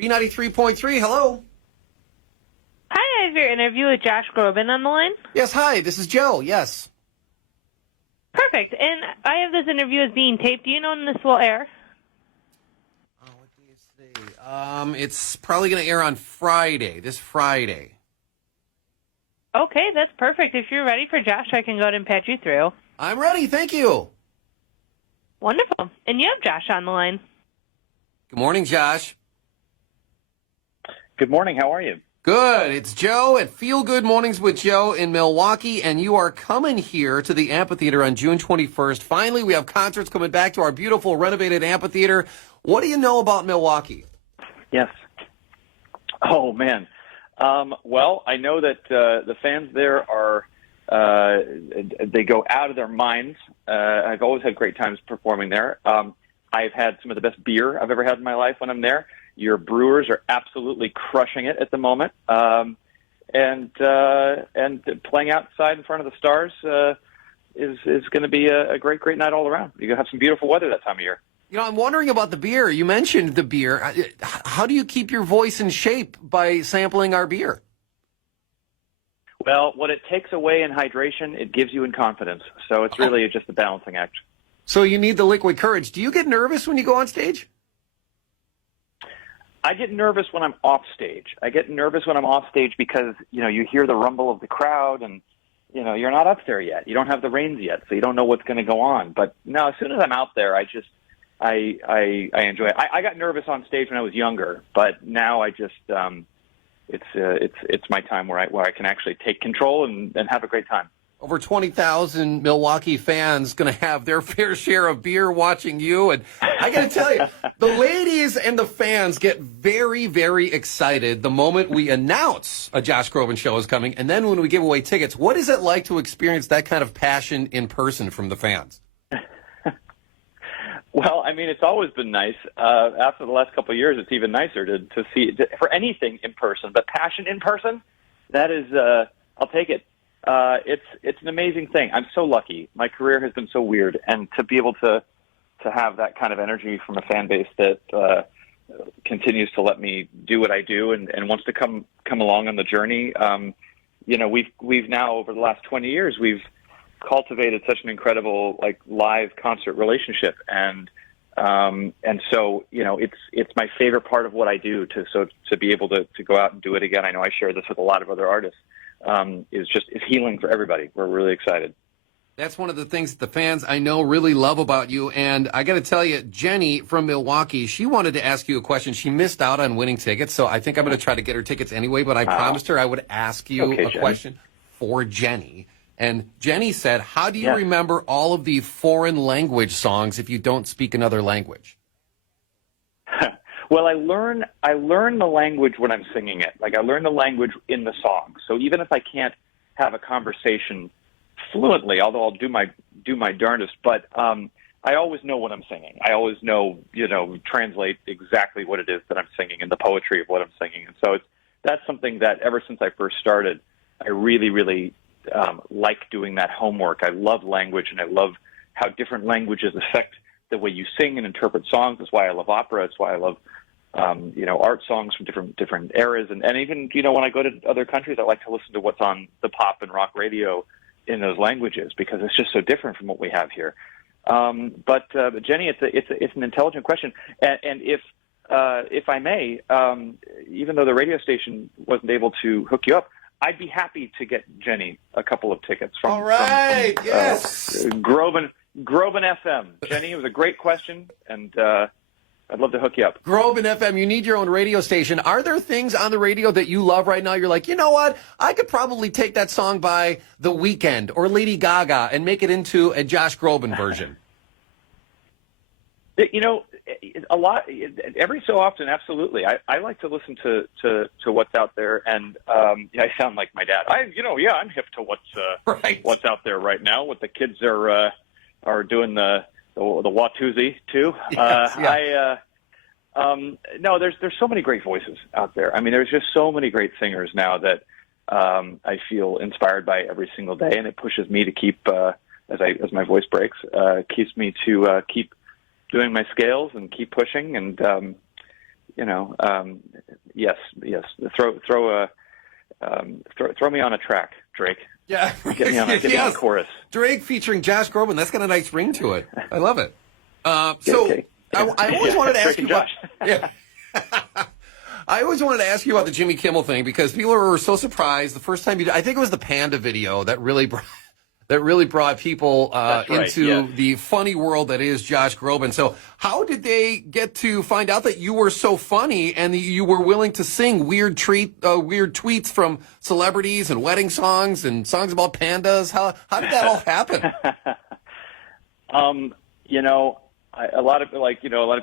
B93.3, hello. Hi, I have your interview with Josh Groban on the line. Yes, hi, this is Joe, yes. Perfect. And I have this interview as being taped. Do you know when this will air? Oh, what do you say? It's probably going to air on Friday, this Friday. Okay, that's perfect. If you're ready for Josh, I can go ahead and patch you through. I'm ready, thank you. Wonderful. And you have Josh on the line. Good morning, Josh. Good morning. How are you? Good. It's Joe at Feel Good Mornings with Joe in Milwaukee, and you are coming here to the amphitheater on June 21st. Finally, we have concerts coming back to our beautiful renovated amphitheater. What do you know about Milwaukee? Yes. Oh, man. Well, I know that the fans there are, they go out of their minds. I've always had great times performing there. I've had some of the best beer I've ever had in my life when I'm there. Your brewers are absolutely crushing it at the moment. And playing outside in front of the stars is going to be a great, great night all around. You're going to have some beautiful weather that time of year. You know, I'm wondering about the beer. You mentioned the beer. How do you keep your voice in shape by sampling our beer? Well, what it takes away in hydration, it gives you in confidence. So it's really just a balancing act. So you need the liquid courage. Do you get nervous when you go on stage? I get nervous when I'm off stage. I get nervous when I'm off stage because, you hear the rumble of the crowd and, you're not up there yet. You don't have the reins yet, so you don't know what's going to go on. But no, as soon as I'm out there, I enjoy it. I got nervous on stage when I was younger, but now I just, it's my time where I can actually take control and have a great time. Over 20,000 Milwaukee fans going to have their fair share of beer watching you. And I got to tell you, the ladies and the fans get very, very excited the moment we announce a Josh Groban show is coming. And then when we give away tickets, what is it like to experience that kind of passion in person from the fans? Well, I mean, it's always been nice. After the last couple of years, it's even nicer to see for anything in person. But passion in person, that is, I'll take it. It's an amazing thing. I'm so lucky. My career has been so weird, and to be able to have that kind of energy from a fan base that continues to let me do what I do and wants to come along on the journey. We've now over the last 20 years we've cultivated such an incredible live concert relationship, and so it's my favorite part of what I do to be able to go out and do it again. I know I share this with a lot of other artists. It's healing for everybody. We're really excited. That's one of the things that the fans I know really love about you. And I got to tell you, Jenny from Milwaukee, she wanted to ask you a question. She missed out on winning tickets, so I think I'm going to try to get her tickets anyway. But I promised her I would ask you a question for Jenny. And Jenny said, how do you remember all of the foreign language songs if you don't speak another language? Well, I learn the language when I'm singing it. I learn the language in the song. So even if I can't have a conversation fluently, although I'll do my darndest, but I always know what I'm singing. I always know, translate exactly what it is that I'm singing and the poetry of what I'm singing. And so that's something that ever since I first started, I really, really like doing that homework. I love language, and I love how different languages affect the way you sing and interpret songs. That's why I love opera. That's why I love, art songs from different eras. And even, when I go to other countries, I like to listen to what's on the pop and rock radio in those languages because it's just so different from what we have here. But Jenny, it's an intelligent question. And if I may, even though the radio station wasn't able to hook you up, I'd be happy to get Jenny a couple of tickets from, all right, from yes. Groban FM. Jenny, it was a great question, and I'd love to hook you up. Groban FM, you need your own radio station. Are there things on the radio that you love right now? You're like, you know what? I could probably take that song by The Weeknd or Lady Gaga and make it into a Josh Groban version. A lot. Every so often, absolutely. I like to listen to what's out there, and I sound like my dad. I'm hip to what's out there right now. What the kids are doing the Watusi too. Yes, no, there's so many great voices out there. I mean, there's just so many great singers now that I feel inspired by every single day, and it pushes me to keep as my voice breaks, keeps me to keep doing my scales and keep pushing. And yes. Throw me on a track, Drake. Yeah. Get me on a chorus. Drake featuring Josh Groban. That's got a nice ring to it. I love it. I always wanted to ask you about. Yeah. I always wanted to ask you about the Jimmy Kimmel thing because people were so surprised the first time I think it was the Panda video that really brought people into the funny world that is Josh Groban. So how did they get to find out that you were so funny and that you were willing to sing weird tweets from celebrities and wedding songs and songs about pandas? How did that all happen? A lot of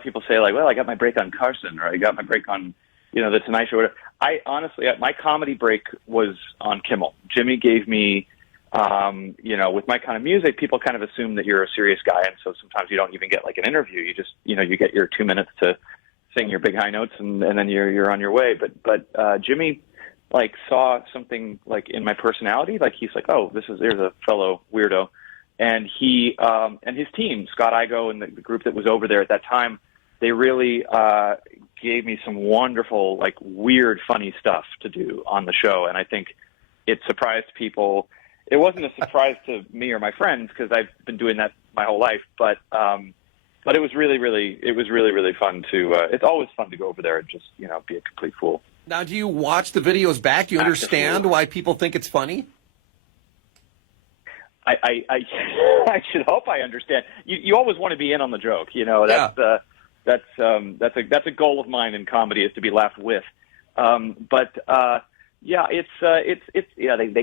people say like, well, I got my break on Carson or I got my break on, the Tonight Show. I honestly, my comedy break was on Kimmel. Jimmy gave me, with my kind of music, people kind of assume that you're a serious guy. And so sometimes you don't even get like an interview. You just, you get your 2 minutes to sing your big high notes and then you're on your way. But Jimmy like saw something like in my personality. Like he's like, oh, there's a fellow weirdo. And he and his team, Scott Igo and the group that was over there at that time, they really gave me some wonderful, like weird, funny stuff to do on the show. And I think it surprised people. It wasn't a surprise to me or my friends because I've been doing that my whole life. But it was really fun to. It's always fun to go over there and just be a complete fool. Now, do you watch the videos back? Do you understand why people think it's funny? I should hope I understand. You always want to be in on the joke, That's a goal of mine in comedy is to be laughed with. They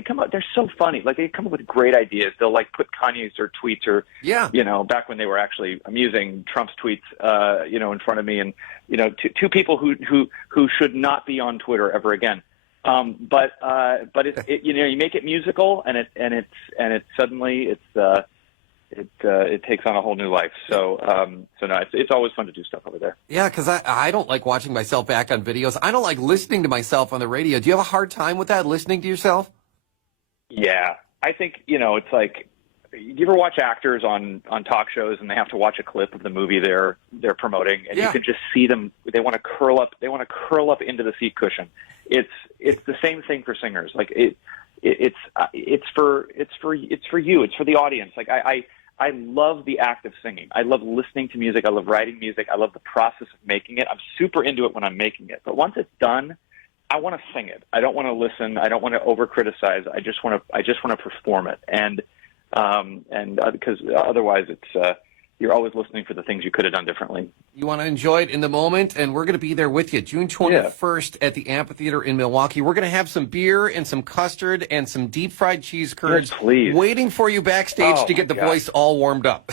come up. They're so funny. Like they come up with great ideas. They'll like put Kanye's or tweets or back when they were actually amusing Trump's tweets, in front of me and two people who should not be on Twitter ever again. But you make it musical and it suddenly it takes on a whole new life. So no, it's always fun to do stuff over there. Yeah, because I don't like watching myself back on videos. I don't like listening to myself on the radio. Do you have a hard time with that, listening to yourself? Yeah, I think it's like, you ever watch actors on talk shows and they have to watch a clip of the movie they're promoting and you can just see them. They want to curl up into the seat cushion. It's the same thing for singers. Like it's for you. It's for the audience. Like I love the act of singing. I love listening to music. I love writing music. I love the process of making it. I'm super into it when I'm making it. But once it's done, I want to sing it. I don't want to listen. I don't want to over criticize. I just want to perform it. And because otherwise it's you're always listening for the things you could have done differently. You want to enjoy it in the moment, and we're going to be there with you June 21st at the Amphitheater in Milwaukee. We're going to have some beer and some custard and some deep fried cheese curds waiting for you backstage to get the voice all warmed up.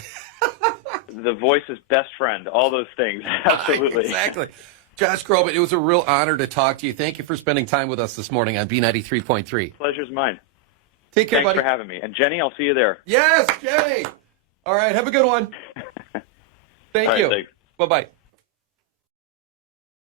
The voice's best friend, all those things. Absolutely. Exactly. Josh Groban, it was a real honor to talk to you. Thank you for spending time with us this morning on B93.3. Pleasure's mine. Take care, buddy. Thanks for having me. And Jenny, I'll see you there. Yes, Jenny. All right, have a good one. Thank you. Thanks. Bye-bye.